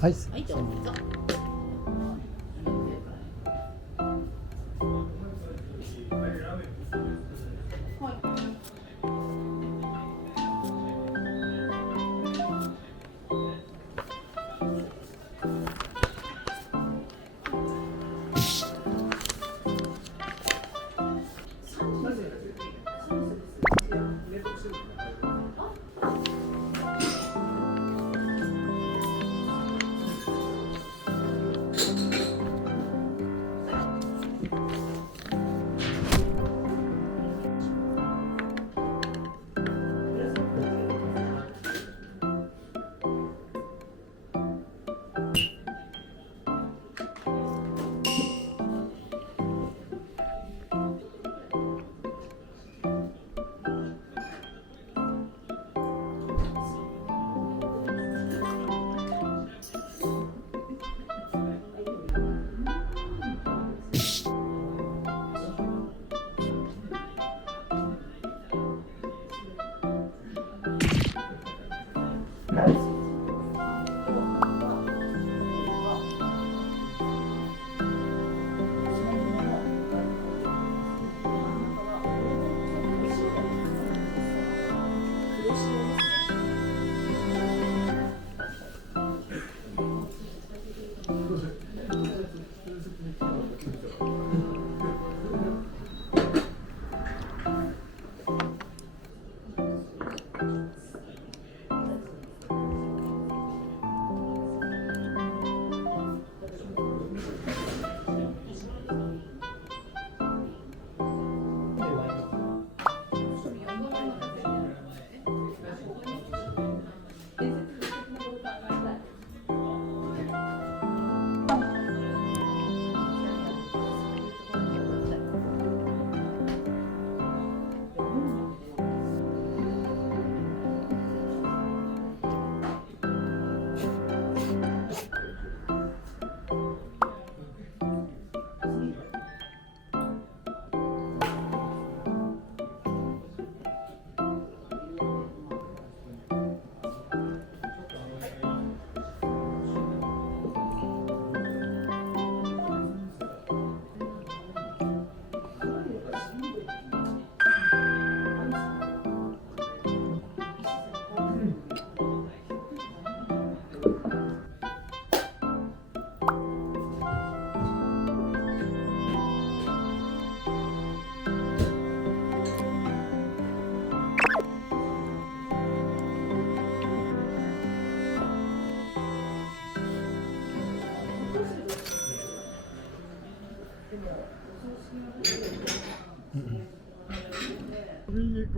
はい。はい、どうぞ。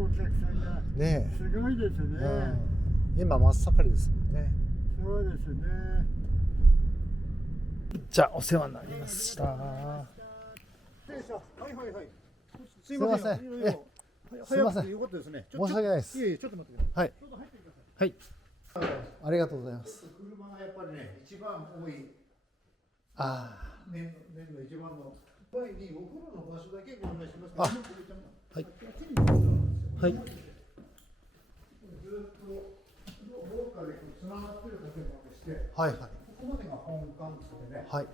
くお客さんがねすごいですね。今真っ盛りですもんね。そうですね。じゃあお世話になりました。はいはいはい。すいません。すいません。よかったですね。申し訳ないです。いえいえ、ちょっと待ってください。はい。ちょっと入ってください。はい。ありがとうございます。車がやっぱりね、一番多いあ年の一番の前にお風呂の場所だけご案内しますあ。けど、はい。ははい。ずっと廊下でつながってる建物でして、はいはい。ここまでが本館ですね。はい。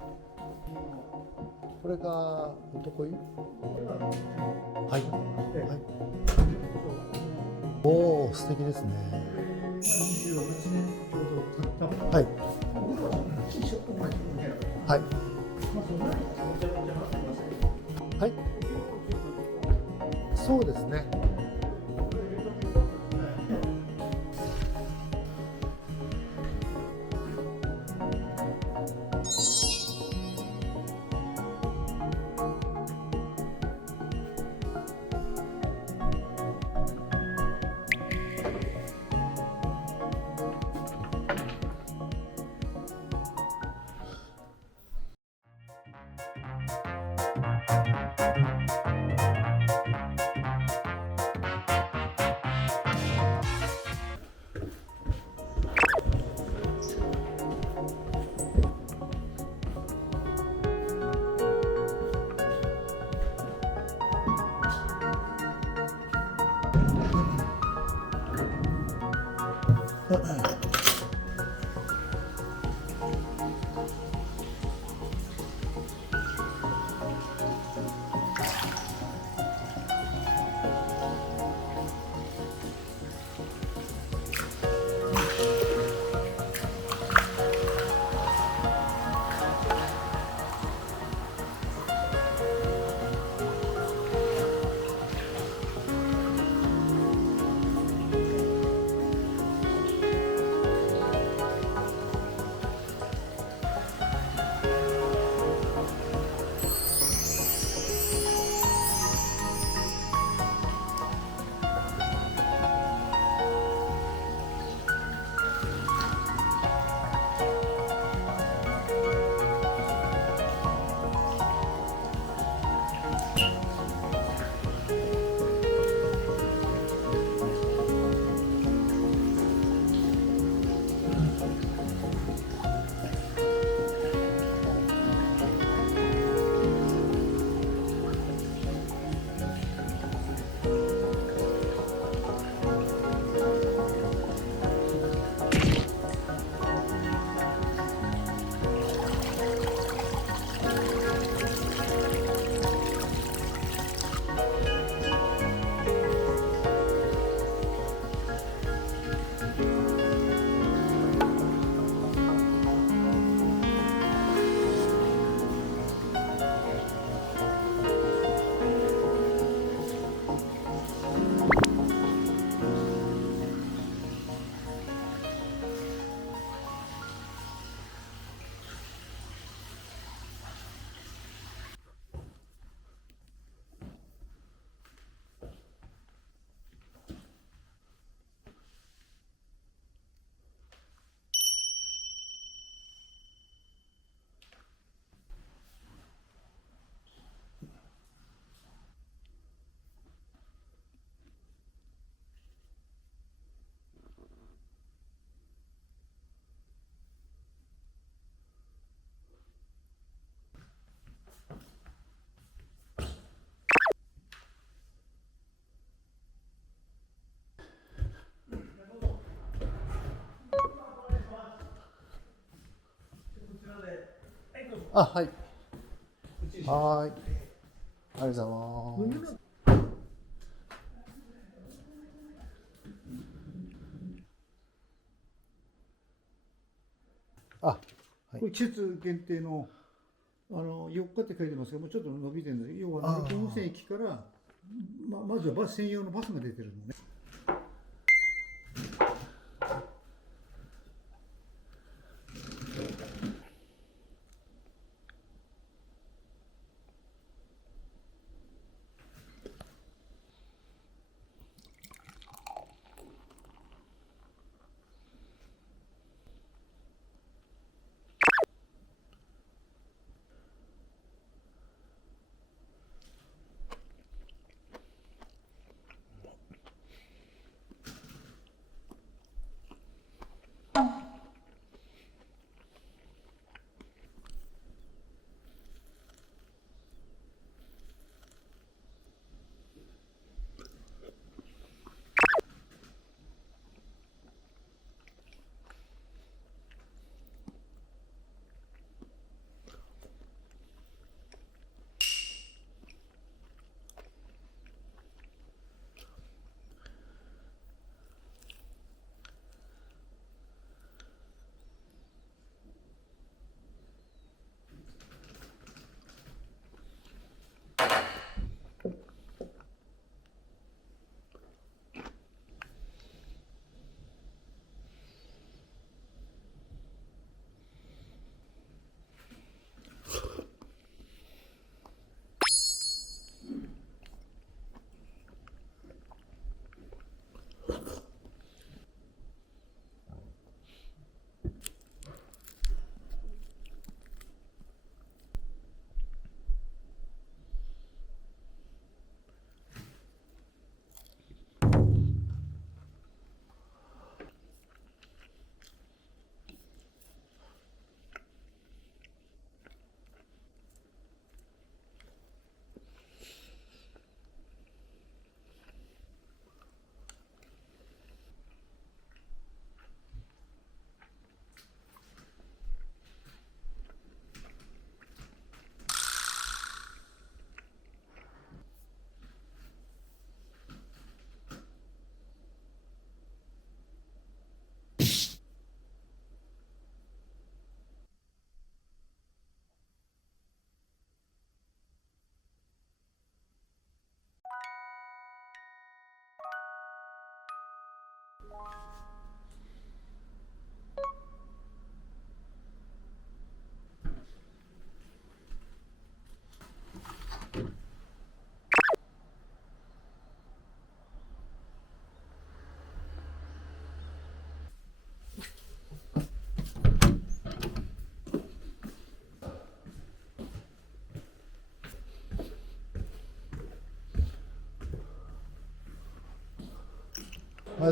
これが男湯。はい。はい。おお、素敵ですね。28年ちょうど経った。はい。はい。はい。そうですね。あ、はい。はい。ありがとうございます。あ、はい。これ季節限定の4日って書いてますけども、ちょっと伸びてるんです。要は成田温泉駅からまずはバス専用のバスが出てるのね。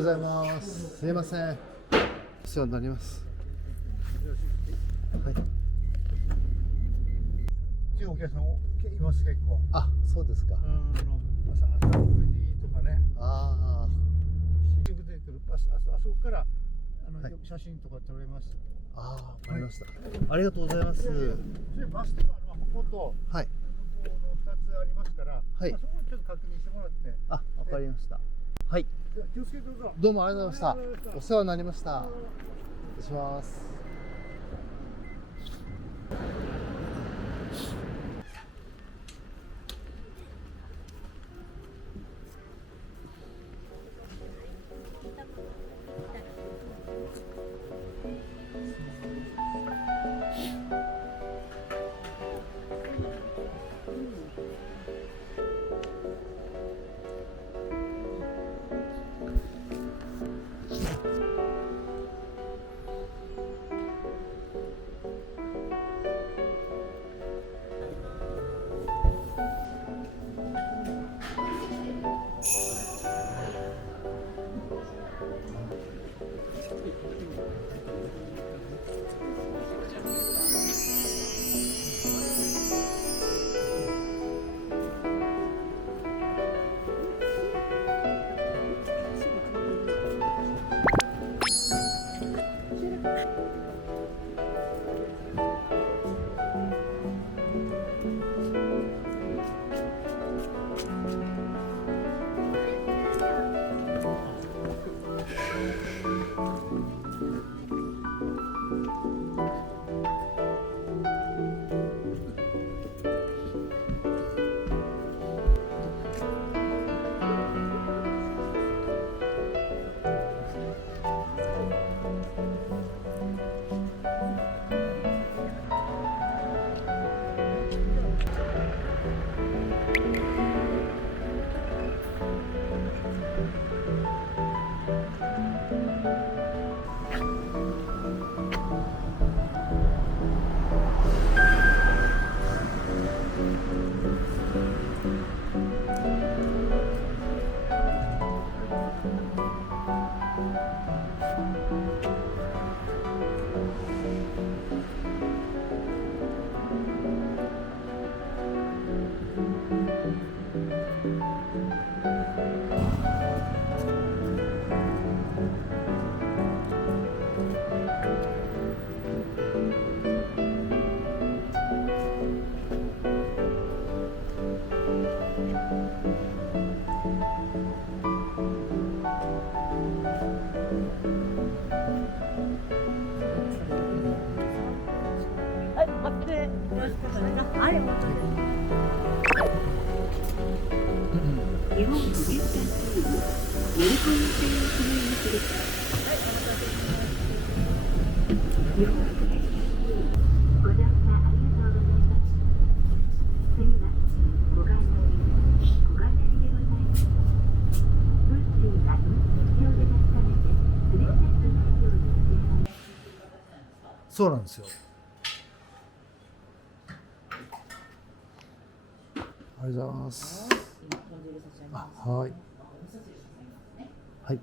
ございます。すいません。お世話になります。はい。お客さんいます結構。あ、そうですか。朝6時とかね。ああ。新宿で来るあそこからはい、写真とか撮れます。ああ、わかりました。ありがとうございます。それバス停はこことはい。向こうの2つありますから、はい。そこをちょっと確認してもらって。あ、わかりました。はい。気をつけてどうぞ。どうもありがとうございました。お世話になりました。失礼します。はい、待って、よろしくお願いします。はい、日本国際通り、メルコン線を記念にする。はい、お待たせしました。日本国際通り、ご乗車ありがとうございます。次は、小金井でございます。運賃が必要で出されて、すべての内容にお願いします。そうなんですよ。ありがとうございます。はい。はい。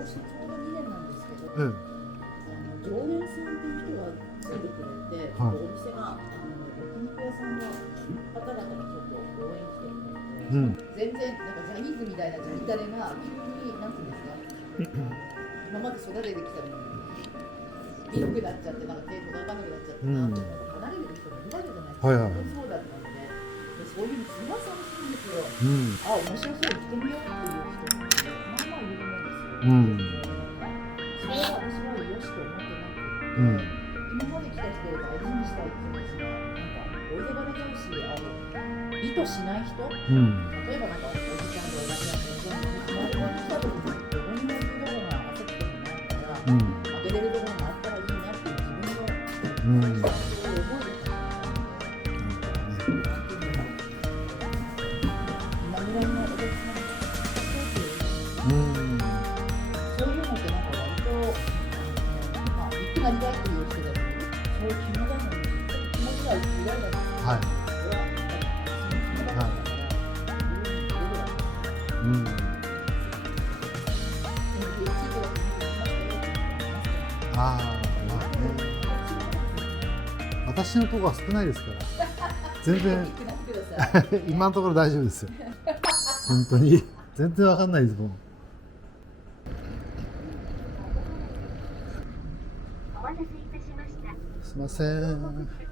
越してちょうど2年なんですけど、ええ。常連さんっていう人がついてくれて、はいお店が焼肉屋さんの方々がちょっと応援来てくれて、うん。全然なんかジャニーズみたいなジャニタレが急になんていうんですか、今まで育ててきたのにビッグになっちゃって、なんか手届かなくなっちゃって、なんか離れる人もいるわけじゃないですか。はいはいはいそうだったんで、でそういうのすごい寂しいんですよ。うん。あ、面白そう、行ってみようっていう人まあまあいるもんですよ。うん。それは私はよしと思ってなくて、うん。今まで来た人を大事にしたいっていうんですが、なんか置いてかれちゃうし、意図しない人、うん。例えばなんかおじちゃんとおばちゃんと周りの人とどこにも行くところが焦ってもないから、うん。負けれるところがあったらいいなっていう自分のうん。そういう思いです。なんていうのかな、今ぐらいのお客さんがうん。そういうのってなんか割と、まあ、行ってなりたいっていう人たちに、そういう気持ちが気持ちが揺らいだんですよ。はい。それは、その気持ちだから、そういうのに出てるわけです。うん。でも、地域が気に入ってきましたよって言ってますけど、ああ、まあね。私のとこは少ないですから。全然行ってなってください。今のところ大丈夫ですよ。本当に全然わかんないですもん。お待たせいたしました。すいません。